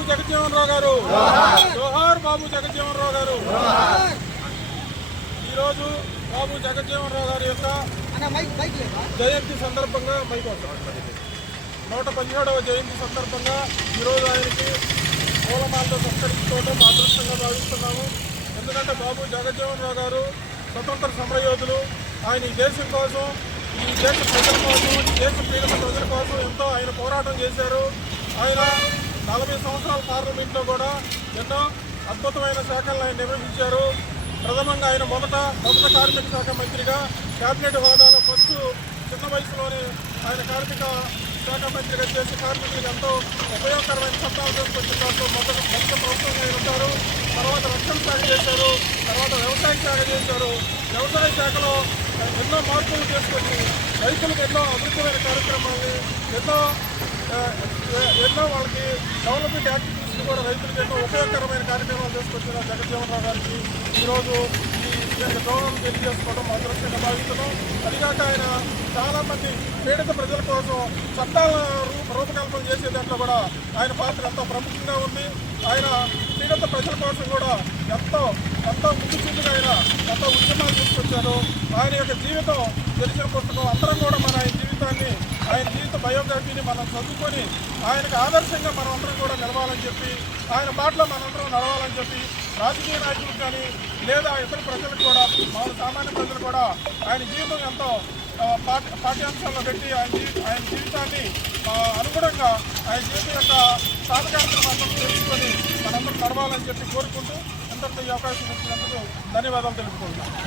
బాబు జగజ్జీవన్ రావు గారు, జోహార్ బాబు జగజ్జీవన్ రావు గారు. ఈరోజు బాబు జగజ్జీవన్ రావు గారి యొక్క జయంతి సందర్భంగా 117వ జయంతి సందర్భంగా ఈరోజు ఆయనకి పూలమాలతో సత్కరించుకోవడం మా అదృష్టంగా భావిస్తున్నాము. ఎందుకంటే బాబు జగజ్జీవన్ రావు గారు స్వతంత్ర సమరయోధులు. ఆయన ఈ దేశం కోసం, ఈ దేశ ప్రజల కోసం, ఈ దేశ పీడిత ప్రజల కోసం ఎంతో ఆయన పోరాటం చేశారు. ఆయన 40 సంవత్సరాల పార్లమెంట్లో కూడా ఎన్నో అద్భుతమైన శాఖలను ఆయన నిర్వహించారు. ప్రథమంగా ఆయన మొదట కార్మిక శాఖ మంత్రిగా క్యాబినెట్ హోదాలో ఫస్ట్ చిన్న వయసులోనే ఆయన కార్మిక శాఖ మంత్రిగా చేసి కార్మికులకు ఎంతో ఉపయోగకరమైన చట్టాలు తీసుకొచ్చిన దాంట్లో మొదటి ప్రభుత్వంగా ఆయన ఉంటారు. తర్వాత రక్షణ శాఖ చేశారు, తర్వాత వ్యవసాయ శాఖ చేశారు. వ్యవసాయ శాఖలో ఎన్నో మార్పులు చేసుకొని రైతులకు ఎన్నో అభివృద్ధమైన కార్యక్రమాలని ఎన్నో వాళ్ళకి డెవలప్మెంట్ యాక్టివిటీస్ని కూడా రైతులకు ఎన్నో ఉపయోగకరమైన కార్యక్రమాలు తీసుకొచ్చిన జగజ్జీవన్ రావు గారికి ఈరోజు ఈ గౌరవం తెలియజేసుకోవడం అదృష్టంగా భావిస్తున్నాం. అదిగాక ఆయన చాలామంది పీడిత ప్రజల కోసం చట్టాల రూపకల్పన చేసే దాంట్లో కూడా ఆయన పాత్ర ఎంతో ప్రముఖంగా ఉంది. ఆయన పీడిత ప్రజల కోసం కూడా ఎంతో ముందు చూపుగా ఆయన ఎంతో ఉద్యమాలు తీసుకొచ్చారు. ఆయన యొక్క జీవితం తెలిసిన పుస్తకం అందరం కూడా మన ఆయన జీవిత బయోగ్రఫీని మనం చదువుకొని ఆయనకు ఆదర్శంగా మనం అందరం కూడా నిలవాలని చెప్పి, ఆయన బాటలో మనందరం నడవాలని చెప్పి రాజకీయ నాయకులకు కానీ లేదా ఇతర ప్రజలకు కూడా, మామూలు సామాన్య ప్రజలు కూడా ఆయన జీవితం ఎంతో పాఠ్యాంశాల్లో పెట్టి ఆయన జీవితాన్ని అనుగుణంగా ఆయన జీవితం యొక్క సాధకాలను అందరం తెలుసుకొని మనందరం నడవాలని చెప్పి కోరుకుంటూ అందరితో ఈ అవకాశం ఇచ్చినందుకు ధన్యవాదాలు తెలుపుకుంటున్నాను.